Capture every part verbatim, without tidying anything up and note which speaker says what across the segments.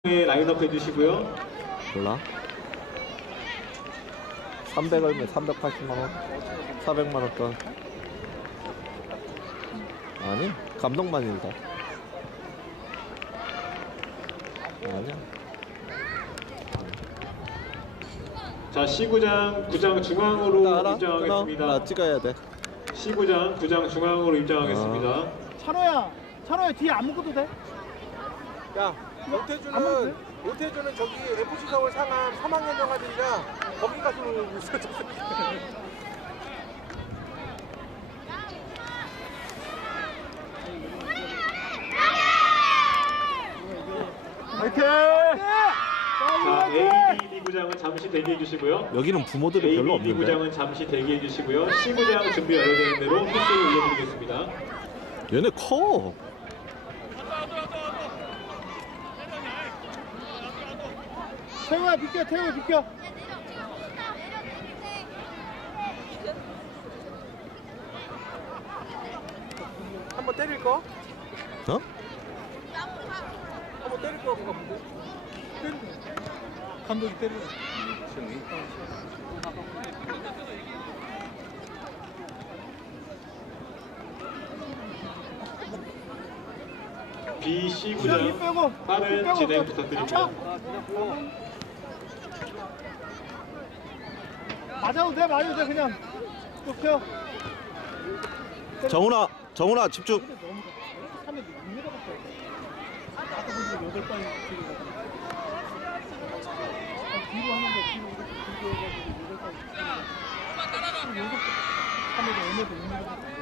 Speaker 1: 라인업 해주시고요.
Speaker 2: 몰라? 삼백 얼마? 삼백팔십만 원? 사백만 원권? 아니, 감독만이다. 아니야.
Speaker 1: 자, C구장 구장 중앙으로
Speaker 2: 알아?
Speaker 1: 입장하겠습니다.
Speaker 2: 나 찍어야 돼.
Speaker 1: C구장 구장 중앙으로 입장하겠습니다.
Speaker 2: 아.
Speaker 3: 찬호야, 찬호야 뒤에 안 묶어도 돼?
Speaker 4: 야, 오태주는 오태주는 저기 에프씨 서울 상암 삼 학년 영화들이랑 거기 가서 있어.
Speaker 3: 화이팅!
Speaker 1: 자, A, B, B 구장은 잠시 대기해 주시고요.
Speaker 2: 여기는 부모들이
Speaker 1: A,
Speaker 2: 별로
Speaker 1: B, B
Speaker 2: 없는데.
Speaker 1: 구장은 잠시 대기해 주시고요. C구장 준비 완료되는 대로 패스를 이어드리겠습니다.
Speaker 2: 얘네 커.
Speaker 3: 태우야 비켜, 태우야 비켜.
Speaker 4: 한번 때릴 거?
Speaker 2: 어?
Speaker 4: 한번 때릴 거 그거 본데?
Speaker 3: 감독이 때려.
Speaker 1: B, C
Speaker 3: 시영 힘
Speaker 1: 구장
Speaker 3: 빼고. 힘
Speaker 1: 빠른
Speaker 3: 빼고
Speaker 1: 진행
Speaker 3: 좀.
Speaker 1: 부탁드립니다.
Speaker 3: 맞아도 돼, 맞아도 돼 그냥. 쭉 펴.
Speaker 2: 정훈아, 정훈아 집중.
Speaker 3: 너무 하면 육 미터밖에. 아까 보니까 여덟 번 뒤로 가잖아. 뒤로 하는데 뒤로 이렇게 뒤로 해가지고 여덟 번 뒤로 가잖아. 여덟 번 하면 얘네도 육 미터밖에.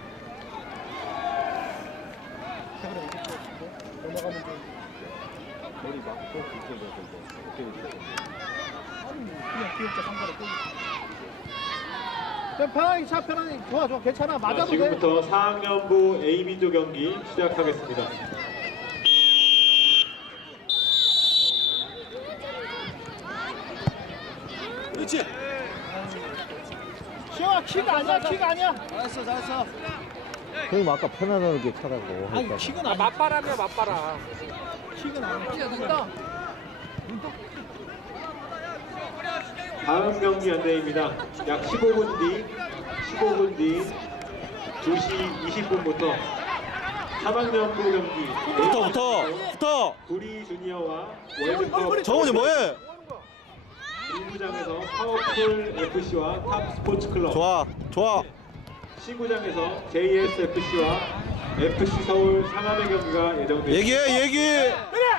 Speaker 3: 자 그래 이렇게 뭐 넘어가면 돼. 머리 막고 이렇게 되고 이렇게 되고. 아니 뭐 그냥 귀엽자 상관없 고 그냥 편하게 차 편하게 좋아 좋아 괜찮아
Speaker 1: 자,
Speaker 3: 맞아도 돼.
Speaker 1: 지금부터 사 학년부 A, B조 경기 시작하겠습니다.
Speaker 4: 그렇지.
Speaker 3: 시영아 킥 아니야 킥 아니야.
Speaker 4: 잘했어, 잘했어.
Speaker 2: 형님 아까 편안하게 차라고.
Speaker 3: 아니
Speaker 2: 했다가.
Speaker 3: 킥은
Speaker 4: 아,
Speaker 3: 아니야.
Speaker 4: 맞바람이야, 맞바람.
Speaker 3: 킥은 아니야. 눈떠.
Speaker 1: 다음 경기 안내입니다. 약 십오 분 뒤, 십오 분 뒤 두 시 이십 분부터 삼 학년부 경기
Speaker 2: 붙어, 붙어, 붙어.
Speaker 1: 구리 주니어와 월드컵
Speaker 2: 정훈이 뭐해?
Speaker 1: 일 구장에서 파워풀 에프씨와 탑 스포츠 클럽,
Speaker 2: 좋아, 좋아.
Speaker 1: C구장에서 제이에스에프씨와 에프씨 서울 상암의 경기가 예정됩니다.
Speaker 2: 얘기해, 얘기해.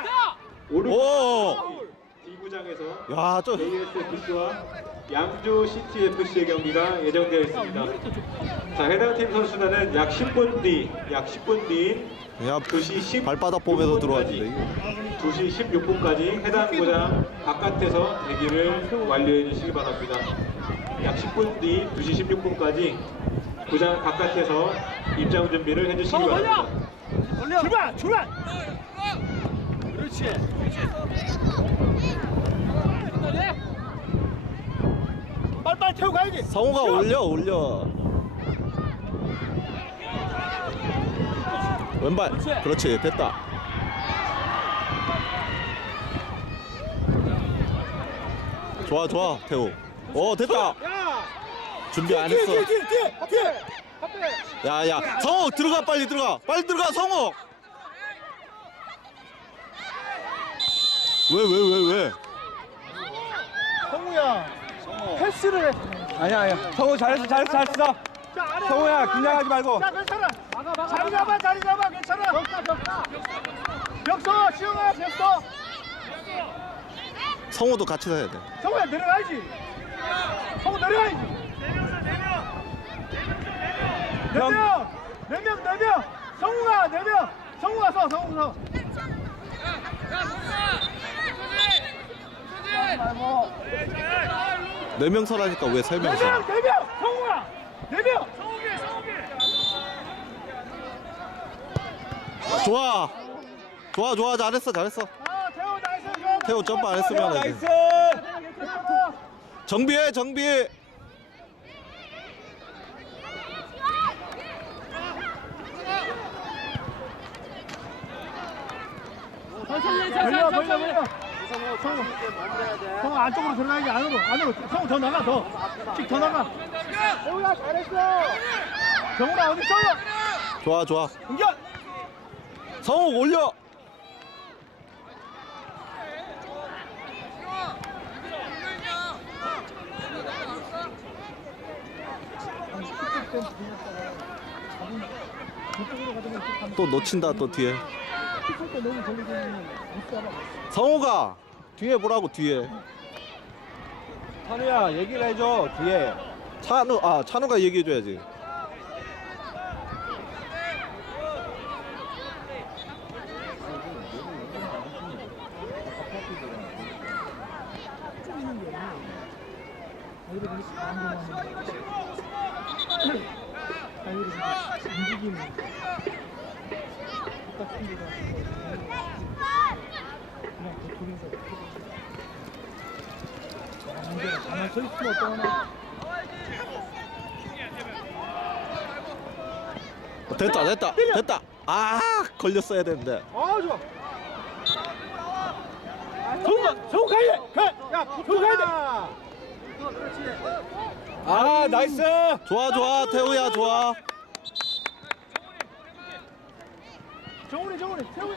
Speaker 1: 오른쪽
Speaker 2: 오.
Speaker 1: D구장에서
Speaker 2: 야, 저.
Speaker 1: 제이에스에프씨와 양주 시티에프씨의 경기가 예정되어 있습니다. 자, 해당 팀 선수단은 약 십 분 뒤, 약 십 분 뒤
Speaker 2: 야,
Speaker 1: 두 시 십
Speaker 2: 발바닥 보면서 들어왔는데.
Speaker 1: 두 시 십육 분까지 해당 구장 바깥에서 대기를 완료해 주시기 바랍니다. 약 십 분 뒤 두 시 십육 분까지 구장 바깥에서 입장 준비를 해 주시기 바랍니다.
Speaker 3: 출발 출발.
Speaker 4: 그렇지.
Speaker 3: 빨리빨리 태우고 가야지.
Speaker 2: 성우가 올려, 올려. 왼발. 그렇지, 됐다. 좋아, 좋아, 태우. 어, 됐다.
Speaker 4: 야!
Speaker 2: 준비 안 했어.
Speaker 3: 뒤에 뒤에 뒤에 뒤에.
Speaker 2: 야, 야, 성우 들어가, 빨리 들어가, 빨리 들어가, 성우. 왜, 왜, 왜, 왜?
Speaker 3: 성우야. 패스를 해.
Speaker 4: 아니야, 아니야. 성우 잘했어, 잘했어, 잘했어.
Speaker 3: 자, 아래,
Speaker 4: 성우야,
Speaker 3: 아래,
Speaker 4: 긴장하지 말고.
Speaker 3: 자 괜찮아. 자리 잡아 자리 잡아 괜찮아. 벽다 벽다. 벽서 시영아 벽서.
Speaker 2: 성우도 같이 해야 돼.
Speaker 3: 성우야 내려가야지. 성우 내려가야지. 네 명, 네 명, 네 명. 성우가 네 명. 성우가 서, 성우 서.
Speaker 2: 네 명 서라니까 왜 세 명
Speaker 3: 네
Speaker 2: 서?
Speaker 3: 명, 네 명. 성우가 네 명.
Speaker 2: 좋아, 좋아, 좋아, 잘했어, 잘했어.
Speaker 3: 아 태호 나이스. 좋아.
Speaker 2: 태호 점프 안 했으면 돼.
Speaker 4: 나이스.
Speaker 3: 괜찮아.
Speaker 2: 정비해, 정비.
Speaker 3: 벌려 벌려 벌려. 성우 성우 안쪽으로 들어가야지. 안으로 안으로. 성우 더 나가 더. 씩 더 나가. 성우야 잘했어. 정훈아 어디 있어요?
Speaker 2: 좋아 좋아.
Speaker 3: 공격.
Speaker 2: 성욱 올려. 또 놓친다 또 뒤에. 성우가 뒤에 보라고 뒤에.
Speaker 4: 찬우야 얘기를 해줘 뒤에.
Speaker 2: 찬우 아 찬우가 얘기해줘야지.
Speaker 3: 움직이는 똑같은 데가 그냥 도통에서 가만 서 있으면 어떠나.
Speaker 2: 됐다 됐다 됐다. 아 걸렸어야 되는데.
Speaker 4: 아 좋아.
Speaker 3: 정우 정우 가야 돼. 가.
Speaker 4: 야 붙어 가야 돼. 아 나이스.
Speaker 2: 좋아 좋아 태우야 좋아.
Speaker 3: 정훈이 정훈이 태우야.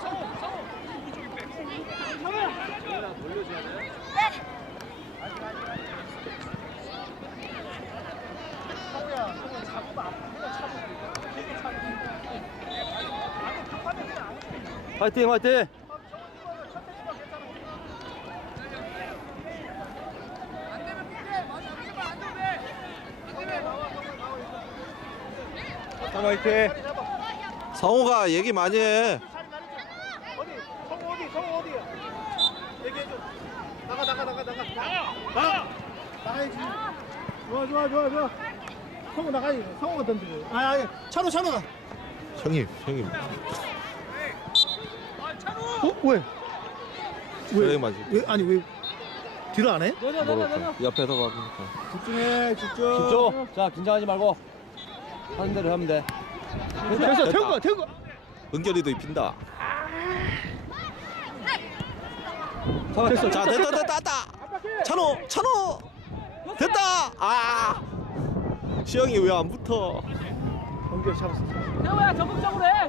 Speaker 2: 화이팅 화이팅.
Speaker 4: 화이팅.
Speaker 2: 성우가 얘기 많이 해.
Speaker 3: 어디? 성우 어디? 성우 어디야? 얘기해줘. 나가 나가 나가 나가. 나가. 나가야지. 좋아 좋아 좋아 좋아. 성우 나가야지. 성우가 던지고. 아 아니 찬우 찬우가.
Speaker 2: 형님 형님.
Speaker 3: 어 왜?
Speaker 2: 왜 맞지?
Speaker 3: 왜 아니 왜 뒤로 안 해?
Speaker 2: 모르겠어. 옆에서 봐보니까.
Speaker 3: 집중해 집중.
Speaker 4: 집중. 자 긴장하지 말고 하는 대로 하면 돼.
Speaker 3: 됐어
Speaker 2: 됐다.
Speaker 3: 태우고 태우고.
Speaker 2: 은결이도 입힌다.
Speaker 3: 됐어.
Speaker 2: 자 됐다 됐다 됐다. 찬호 찬호 됐다. 아 시영이 왜 안 붙어?
Speaker 3: 연결 잡았어.
Speaker 5: 태호야 적극적으로 해.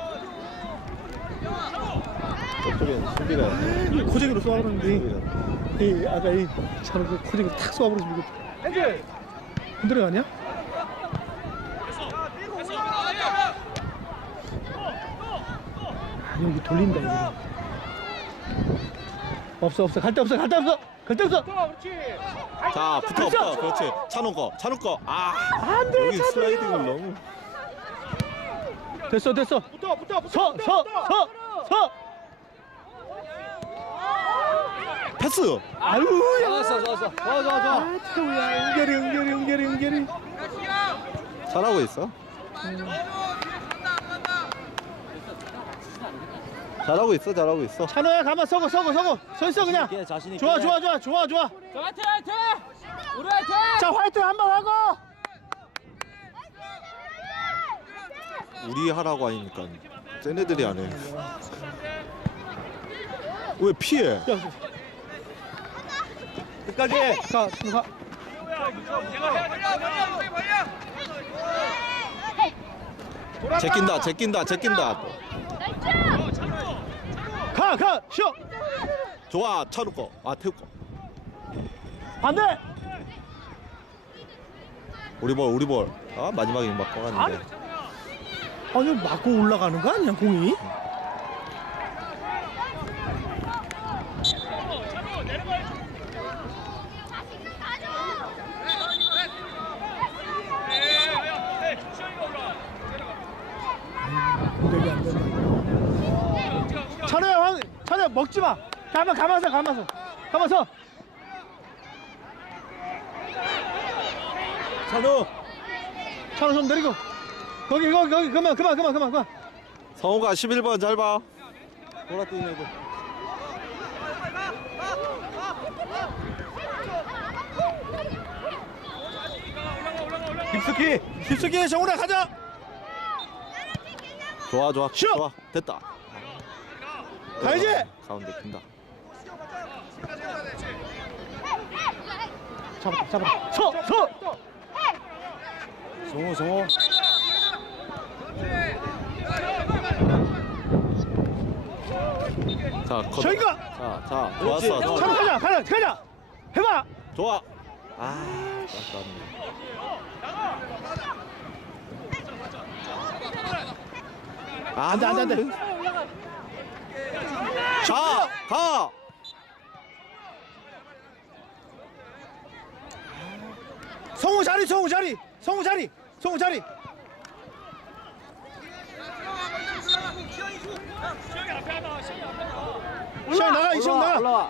Speaker 2: 저쪽엔 수비가.
Speaker 3: 코쟁이로 쏘아버렸는데 이 아까 이 차로 그 코쟁이로 탁 쏘아버려서 이거
Speaker 4: 엔젤.
Speaker 3: 흔들어 가냐? 아니 여기 돌린다 이거. 없어 없어 갈 데 없어 갈 데 없어 갈 데 없어.
Speaker 4: 그렇지.
Speaker 2: 자 붙어 붙어 그렇지. 찬호 거 찬호 거. 아
Speaker 3: 안돼
Speaker 2: 여기 슬라이딩을 너무.
Speaker 3: 됐어 됐어.
Speaker 4: 붙어 붙어 붙어.
Speaker 3: 서 서 서 서.
Speaker 2: 패스.
Speaker 3: 아유 야.
Speaker 4: 좋았어 좋았어. 좋아 좋아 좋아.
Speaker 3: 아 태우야 은결이 은결이 은결이 은결이.
Speaker 2: 잘하고 있어. 잘하고 있어 잘하고 있어.
Speaker 3: 찬호야 가만 서고 서고 서고 서 있어 그냥.
Speaker 4: 자신 있게.
Speaker 3: 좋아 좋아 좋아 좋아 좋아.
Speaker 5: 자, 화이팅 화이팅. 우리 화이팅.
Speaker 3: 자 화이팅 한번 하고.
Speaker 2: 우리 하라고 하니까 쟤네들이 안 해. 왜 피해?
Speaker 3: 야,
Speaker 4: 끝까지.
Speaker 3: 가, 가.
Speaker 2: 제낀다 제낀다 제낀다.
Speaker 3: 가, 가, 쉬어.
Speaker 2: 좋아 찬우 거. 아 태우 거.
Speaker 3: 반대.
Speaker 2: 우리 볼 우리 볼. 아 마지막에 막 꺼갔는데.
Speaker 3: 아니 맞고 올라가는 거 아니야 공이? 공격이 안 된다. 찬호야, 황, 찬호야 먹지 마. 가만 가만서 가만서 가만서.
Speaker 4: 찬우.
Speaker 3: 찬호 좀 내리고. 거기 거기 거기 그만 그만 그만 그만 그만.
Speaker 2: 성우가 십일 번 잘 봐.
Speaker 4: 돌아 뛰는 애들. 깊숙이.
Speaker 3: 깊숙이 정훈아 가자.
Speaker 2: 좋아 좋아
Speaker 3: 쉬어.
Speaker 2: 좋아 됐다.
Speaker 3: 가야지.
Speaker 2: 가운데 킨다.
Speaker 3: 잡아 잡아. 서 서.
Speaker 2: 성우 성우. 자 컷.
Speaker 3: 저희가.
Speaker 2: 자, 자, 좋았어.
Speaker 3: 찬호
Speaker 2: 좋아.
Speaker 3: 가자 가자 가자. 해봐.
Speaker 2: 좋아. 아, 아깝네.
Speaker 3: 안돼 안돼 안돼.
Speaker 2: 자, 가.
Speaker 3: 성우 자리 성우 자리 성우 자리 성우 자리. 시영 나가 이시영 나가.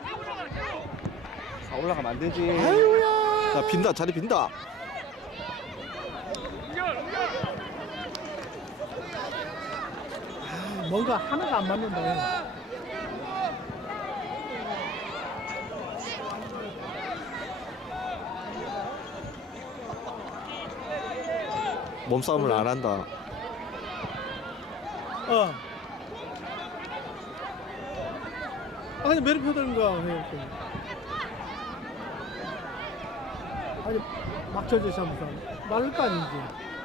Speaker 2: 아, 올라가면 안 되지.
Speaker 3: 아유야.
Speaker 2: 자, 빈다. 자리 빈다.
Speaker 3: 뭔가 하나가 안 맞는다.
Speaker 2: 몸싸움을 안 한다.
Speaker 3: 어. 아 근데 매력 표던가 해. 아니 막 젖어 잠깐 말을 거 아닌지.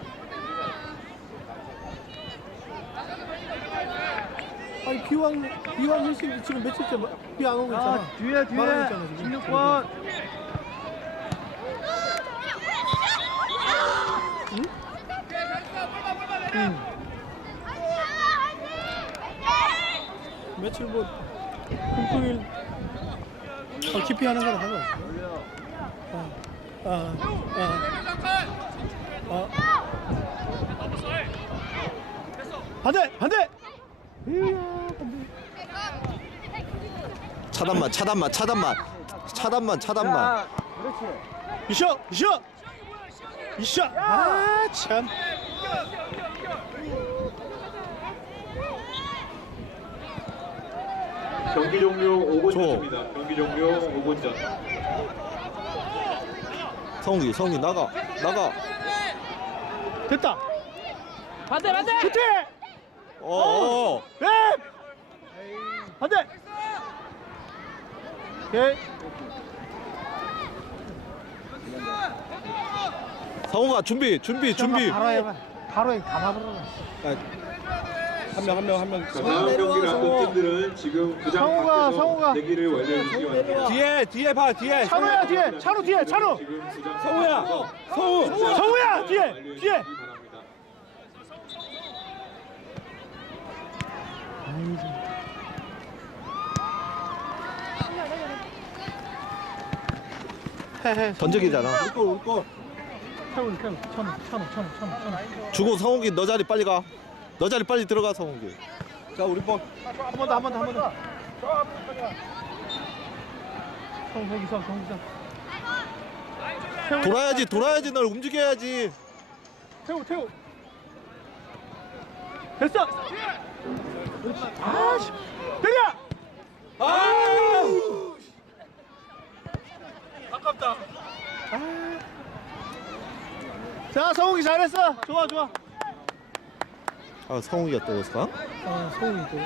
Speaker 3: 아니 비왕 비왕 hil싱 지금 며칠째 비 안 오고 있잖아.
Speaker 4: 아, 뒤에 뒤에
Speaker 3: 말하고 있잖아, 지금.
Speaker 4: 십육 번.
Speaker 3: 응? 응. 며칠 뭐 금토일 어, 깊이 하는 거랑 상관없어. 아, 아, 아, 아. 반대, 반대. 이야, 반대.
Speaker 2: 차단만, 차단만, 차단만. 차단만, 차단만.
Speaker 3: 이셔, 이셔, 이셔. 아, 참.
Speaker 1: 경기 종료 오 분
Speaker 2: 줘.
Speaker 1: 전입니다. 경기 종료 오 분 전.
Speaker 2: 성욱이, 성욱이 나가, 나가.
Speaker 3: 됐다.
Speaker 5: 반대 반대.
Speaker 3: 슈팅.
Speaker 2: 어.
Speaker 3: 네. 반대. 오케이.
Speaker 2: 성욱아 준비, 준비, 준비.
Speaker 3: 바로 해봐. 바로 해. 감아버려.
Speaker 2: 한 명, 한 명, 한 명.
Speaker 1: 자, 다음 경기를 앞둔 팀들은 지금 구장
Speaker 3: 성우가,
Speaker 1: 밖에서
Speaker 3: 성우가.
Speaker 1: 대기를 완료해 주시기 바랍니다.
Speaker 2: 뒤에, 뒤에 봐, 뒤에.
Speaker 3: 찬호야 뒤에. 찬호 뒤에. 찬호.
Speaker 1: 지금 구장
Speaker 2: 성우야,
Speaker 1: 밖에서
Speaker 2: 성우.
Speaker 3: 성우야 뒤에.
Speaker 1: 완료해
Speaker 3: 뒤에.
Speaker 1: 주시기 바랍니다.
Speaker 3: 헤헤.
Speaker 2: 던지기잖아.
Speaker 3: 찬호, 찬호, 찬호, 찬호, 찬호, 찬호, 찬호.
Speaker 2: 주고 성욱이 너 자리 빨리 가. 너 자리 빨리 들어가 성욱이. 자 우리 볼.
Speaker 3: 한 번 더, 한 번 더, 한 번 더. 성, 거기서, 거기서. 태우,
Speaker 2: 돌아야지 돌아야지 널 움직여야지.
Speaker 3: 태우, 태우. 됐어. 그렇지. 아, 씨. 때려.
Speaker 2: 아!
Speaker 3: 아깝다. 아. 자, 성욱이 잘했어. 좋아, 좋아.
Speaker 2: 아 성욱이가 떨었어?
Speaker 3: 아, 성욱이 또.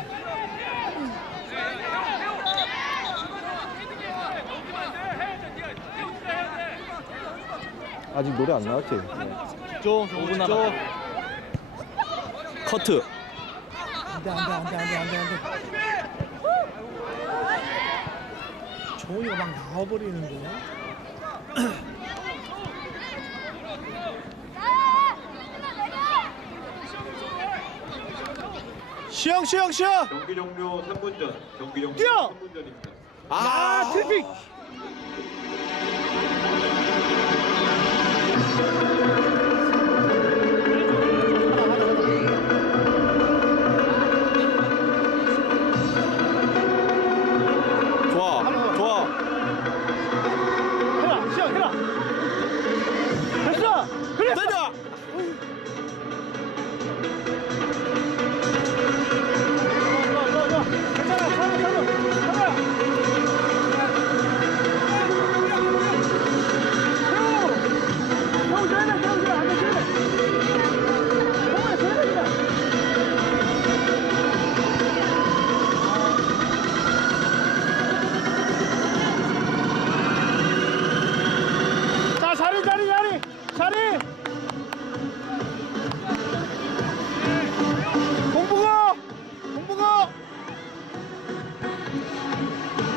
Speaker 2: 아직 노래 안 나왔지?
Speaker 3: 저, 저, 저.
Speaker 2: 커트.
Speaker 3: 안돼, 안돼, 안돼, 안돼, 안돼, 안돼. 정훈이가 막 나와버리는 거야. 시영, 시영, 시영.
Speaker 1: 경기 종료 삼 분 전. 경기 종료
Speaker 3: 뛰어!
Speaker 1: 삼 분 전입니다.
Speaker 3: 아, 트래픽.
Speaker 2: 좋아 좋아.
Speaker 3: 해라, 시영, 해라. 됐어. 그래.
Speaker 2: 때려.
Speaker 3: 좋아, 좋아, 좋아. 괜찮아, 찬호, 찬호, 찬호야.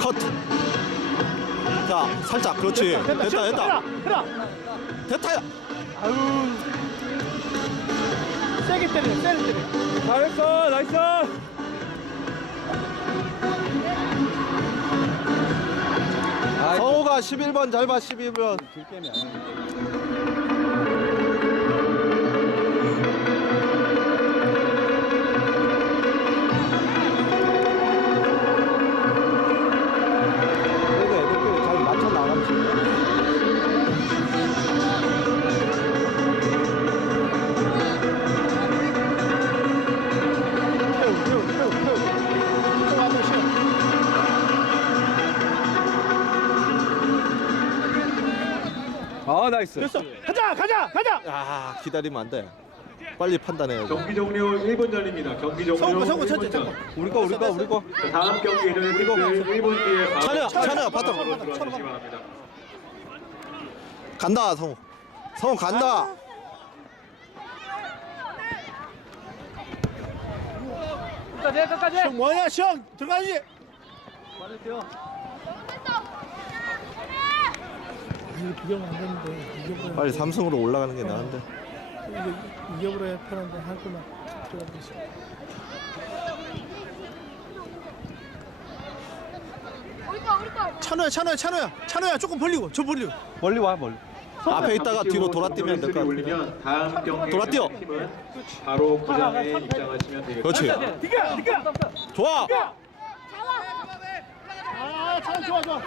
Speaker 2: 컷. 자, 살짝. 그렇지. 됐다,
Speaker 3: 됐다
Speaker 2: 됐다.
Speaker 3: 해라 해라.
Speaker 2: 됐다.
Speaker 3: 아유 세게 때려 세게 때려.
Speaker 4: 잘했어, 나이스.
Speaker 2: 성호가 십일 번 잘 봐. 십일 번. 그래도 애들끼리 잘 맞춰 나가지.
Speaker 3: 태우 태우 태우 태우. 또 와도 쉬어.
Speaker 4: 아, 나이스.
Speaker 3: 됐어. 가자 가자 가자.
Speaker 2: 야, 기다리면 안 돼. 빨리 판단해야 돼.
Speaker 1: 경기 종료 일 분 전입니다. 경기 종료
Speaker 3: 성우 성우
Speaker 1: 일 분
Speaker 3: 천천히
Speaker 1: 전.
Speaker 3: 천천히.
Speaker 2: 우리 거, 우리 거, 우리 거.
Speaker 1: 자, 다음 경기 예정일 일 분 뒤에 바로
Speaker 2: 찬우야, 찬우야, 바텀.
Speaker 1: 바로 들어와 주시기 바랍니다.
Speaker 2: 간다, 성호. 성호 간다.
Speaker 5: 끝까지 끝까지.
Speaker 3: 형 뭐야 형 들어가지. 이거 비교하면 안 되는데 이겨버려.
Speaker 2: 빨리 삼승으로 올라가는 게 나은데.
Speaker 3: 이거 이겨버려야 편한데 할 거만 들어가고 있어. 찬호야 찬호야 찬호야 찬호야 조금 벌리고 저 벌리고.
Speaker 4: 멀리 와, 멀리.
Speaker 2: 앞에 있다가 뒤로 돌아뛰면 될 것 같아.
Speaker 1: 올리면 다음 경기
Speaker 2: 돌아뛰어.
Speaker 1: 팀은 바로 구장에 입장하시면 되겠습니다.
Speaker 2: 그렇지.
Speaker 3: 니가 니가.
Speaker 2: 좋아.
Speaker 3: 아 찬호 좋아 좋아.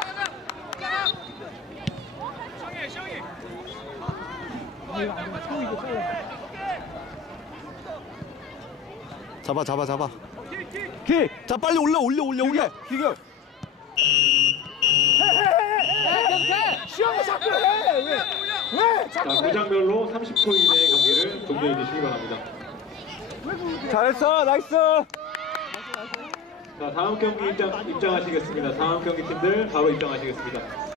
Speaker 2: 잡아, 잡아, 잡아. 킥. 자, 빨리 올려, 올려, 올려, 올려.
Speaker 4: 기결.
Speaker 3: 시험을 자꾸 해. 왜? 왜?
Speaker 1: 자, 구장별로 삼십 초 이내의 경기를 종료해 주시기 바랍니다.
Speaker 4: 잘했어, 나이스.
Speaker 1: 자, 다음 경기 입장, 입장하시겠습니다. 다음 경기 팀들 바로 입장하시겠습니다.